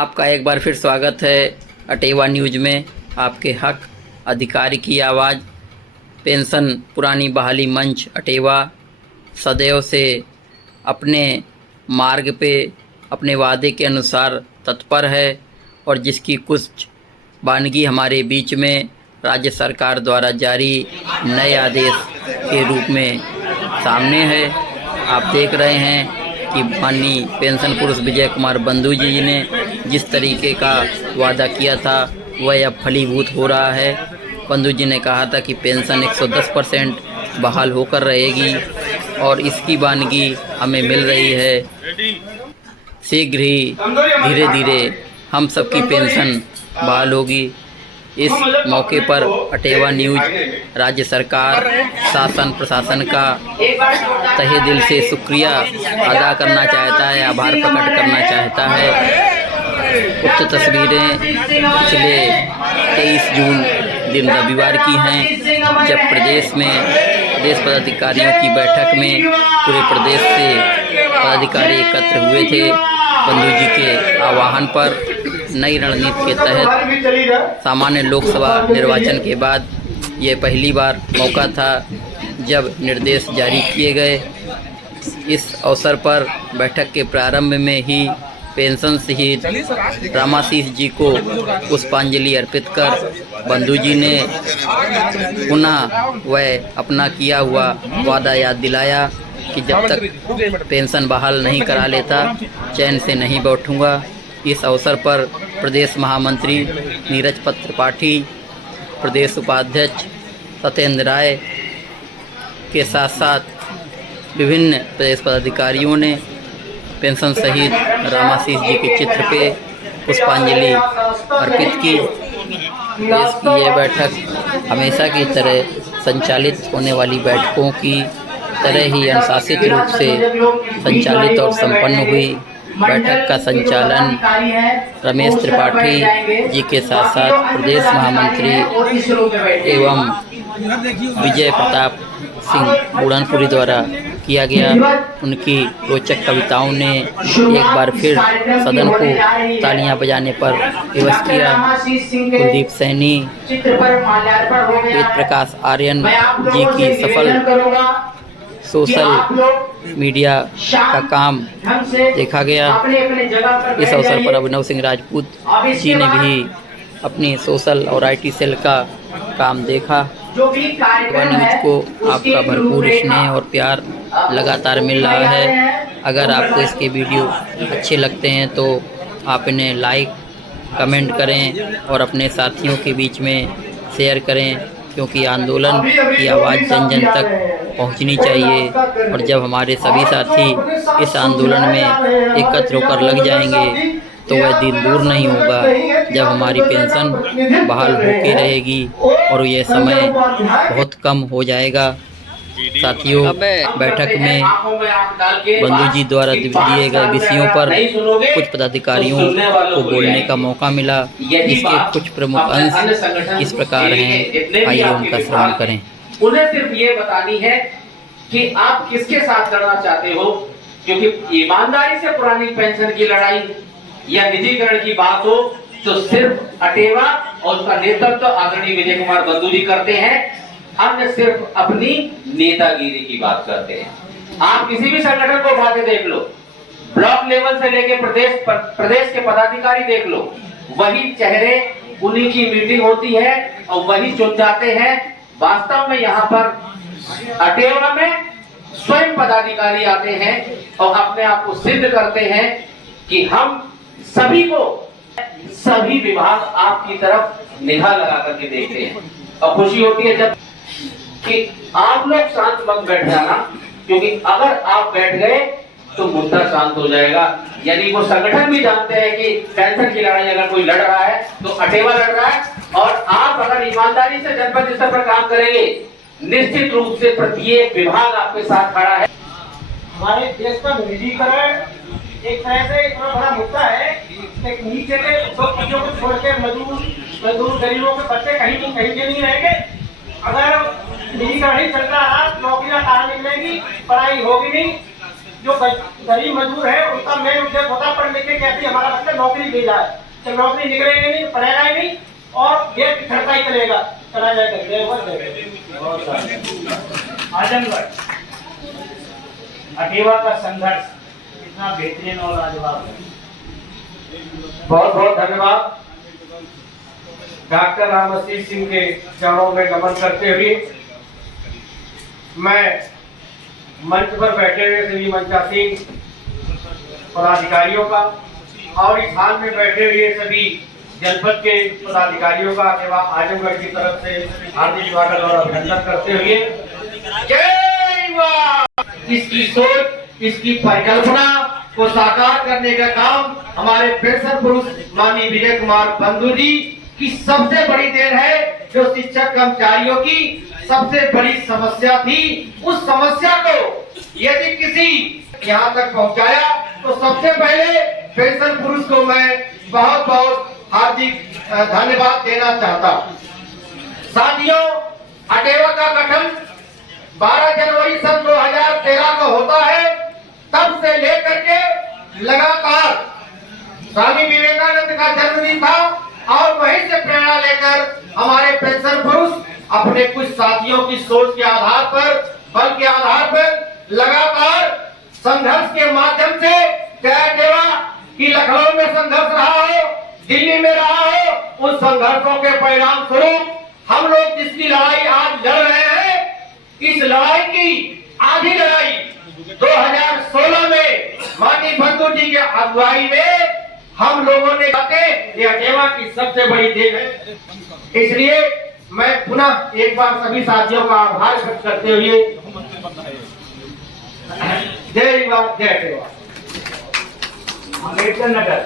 आपका एक बार फिर स्वागत है अटेवा न्यूज़ में। आपके हक अधिकारी की आवाज़। पेंशन पुरानी बहाली मंच अटेवा सदैव से अपने मार्ग पे अपने वादे के अनुसार तत्पर है और जिसकी कुछ वानगी हमारे बीच में राज्य सरकार द्वारा जारी नए आदेश के रूप में सामने है। आप देख रहे हैं कि माननीय पेंशन पुरुष विजय कुमार बंधु जी ने जिस तरीके का वादा किया था वह अब फलीभूत हो रहा है। बंधु जी ने कहा था कि पेंशन 110% बहाल होकर रहेगी और इसकी वानगी हमें मिल रही है। शीघ्र ही धीरे धीरे हम सबकी पेंशन बहाल होगी। इस मौके पर अटेवा न्यूज़ राज्य सरकार, शासन प्रशासन का तहे दिल से शुक्रिया अदा करना चाहता है, आभार प्रकट करना चाहता है। उक्त तस्वीरें पिछले 23 जून दिन रविवार की हैं, जब प्रदेश पदाधिकारियों की बैठक में पूरे प्रदेश से पदाधिकारी एकत्र हुए थे। बंधु जी के आह्वान पर नई रणनीति के तहत सामान्य लोकसभा निर्वाचन के बाद ये पहली बार मौका था जब निर्देश जारी किए गए। इस अवसर पर बैठक के प्रारंभ में ही पेंशन शहीद रामाशीष जी को पुष्पांजलि अर्पित कर बंधु जी ने पुनः वह अपना किया हुआ वादा याद दिलाया कि जब तक पेंशन बहाल नहीं करा लेता चैन से नहीं बैठूंगा। इस अवसर पर प्रदेश महामंत्री नीरज पत्र त्रिपाठी, प्रदेश उपाध्यक्ष सत्येंद्र राय के साथ साथ विभिन्न प्रदेश पदाधिकारियों ने पेंशन शहीद रामाशीष जी के चित्र पे पुष्पांजलि अर्पित की। देश की यह बैठक हमेशा की तरह संचालित होने वाली बैठकों की तरह ही अनुशासित रूप से संचालित और संपन्न हुई। बैठक का संचालन रमेश त्रिपाठी जी के साथ साथ प्रदेश महामंत्री एवं विजय प्रताप सिंह बुढ़नपुरी द्वारा किया गया। उनकी रोचक कविताओं ने एक बार फिर सदन को तालियां बजाने पर विवश किया। कुलदीप सैनी, वेद प्रकाश आर्यन जी की सफल सोशल मीडिया का काम देखा गया। इस अवसर पर अभिनव सिंह राजपूत जी ने भी अपनी सोशल और IT सेल का काम देखा। न्यूज़ को आपका भरपूर स्नेह और प्यार लगातार मिल रहा है। अगर आपको इसके वीडियो अच्छे लगते हैं तो आप इन्हें लाइक कमेंट करें और अपने साथियों के बीच में शेयर करें, क्योंकि आंदोलन की आवाज़ जन जन तक पहुंचनी चाहिए। और जब हमारे सभी साथी इस आंदोलन में एकत्र होकर लग जाएंगे तो वह दिन दूर नहीं होगा जब हमारी पेंशन बहाल होके रहेगी और यह समय बहुत कम हो जाएगा। साथियों, बैठक में बंधु जी द्वारा दिए गए विषयों पर कुछ पदाधिकारियों को बोलने का मौका मिला, जिसके कुछ प्रमुख अंश इस प्रकार हैं। आइए उनका श्रवण करें। उन्हें सिर्फ ये बतानी है कि आप किसके साथ लड़ना चाहते हो, क्योंकि ईमानदारी से पुरानी पेंशन की लड़ाई या निजीकरण की बात हो तो सिर्फ अटेवा और उसका नेतृत्व आदरणीय विजय कुमार बंधु जी करते हैं। अन्य सिर्फ अपनी नेतागिरी की बात करते हैं। आप किसी भी संगठन को उठा के देख लो, ब्लॉक लेवल से लेके प्रदेश के पदाधिकारी देख लो, वही चेहरे, उन्हीं की मीटिंग होती है और वही चुन जाते हैं। वास्तव में यहाँ पर अटेवा में स्वयं पदाधिकारी आते हैं और अपने आप को सिद्ध करते हैं कि हम सभी को, सभी विभाग आपकी तरफ निगाह लगा करके देखते हैं। और खुशी होती है जब कि आप लोग शांत मत बैठ जाना, क्योंकि अगर आप बैठ गए तो मुद्दा शांत हो जाएगा। यानी वो संगठन भी जानते हैं कि पेंशन की लड़ाई अगर कोई लड़ रहा है तो अटेवा लड़ रहा है, और आप अगर ईमानदारी से जनपद स्तर पर काम करेंगे निश्चित रूप से प्रत्येक विभाग आपके साथ खड़ा है। हमारे देश का निजीकरण एक तरह से इतना बड़ा मुद्दा है। एक नीचे के दो चीजों को छोड़ के मजदूर गरीबों के बच्चे कहीं के नहीं रहेंगे। अगर निजीकरण ही चल रहा है, नौकरियां कहाँ मिलेगी, पढ़ाई होगी नहीं। जो गरीब मजदूर है उनका मेन उद्देश्य होता है पढ़ लिख के कैसे हमारा बच्चा नौकरी ले जाए, तो नौकरी निकलेगी नहीं, पढ़ेगा ही नहीं और देश पिछड़ता ही चला जाएगा। आजमगढ़ अटेवा का संघर्ष इतना बेहतरीन और लाजवाब है। बहुत बहुत धन्यवाद। डॉक्टर रामसी सिंह के चरणों में नमन करते हुए मैं मंच पर बैठे हुए सभी मंचासीन पदाधिकारियों का और इस हाल में बैठे हुए सभी जनपद के पदाधिकारियों का एवं आजमगढ़ की तरफ से हार्दिक स्वागत और अभिनंदन करते हुए जय वाह। इसकी सोच, इसकी परिकल्पना को साकार करने का काम हमारे पेंशन पुरुष माननीय विजय कुमार बंधु जी की सबसे बड़ी देन है, जो शिक्षक कर्मचारियों की सबसे बड़ी समस्या थी। उस समस्या को यदि किसी यहाँ तक पहुँचाया तो सबसे पहले पेंशन पुरुष को मैं बहुत बहुत हार्दिक धन्यवाद देना चाहता। साथियों, अटेवा का गठन 12 जनवरी सन 2013 को होता है। तब से लेकर के लगातार स्वामी विवेकानंद का जन्मदिन था और वहीं से प्रेरणा लेकर हमारे पेंशन पुरुष अपने कुछ साथियों की सोच के आधार पर, बल के आधार पर लगातार संघर्ष के माध्यम से, चाहे कि लखनऊ में संघर्ष रहा हो, दिल्ली में रहा हो, उन संघर्षों के परिणाम स्वरूप हम लोग जिसकी लड़ाई आज लड़ रहे हैं, इस लड़ाई की आधी लड़ाई 2016 में माननीय बंधु जी के अगुवाई में हम लोगों ने ये अटेवा की सबसे बड़ी देन है। इसलिए मैं पुनः एक बार सभी साथियों का आभार व्यक्त करते हुए जय युवा जय अटेवा। अम्बेडकर नगर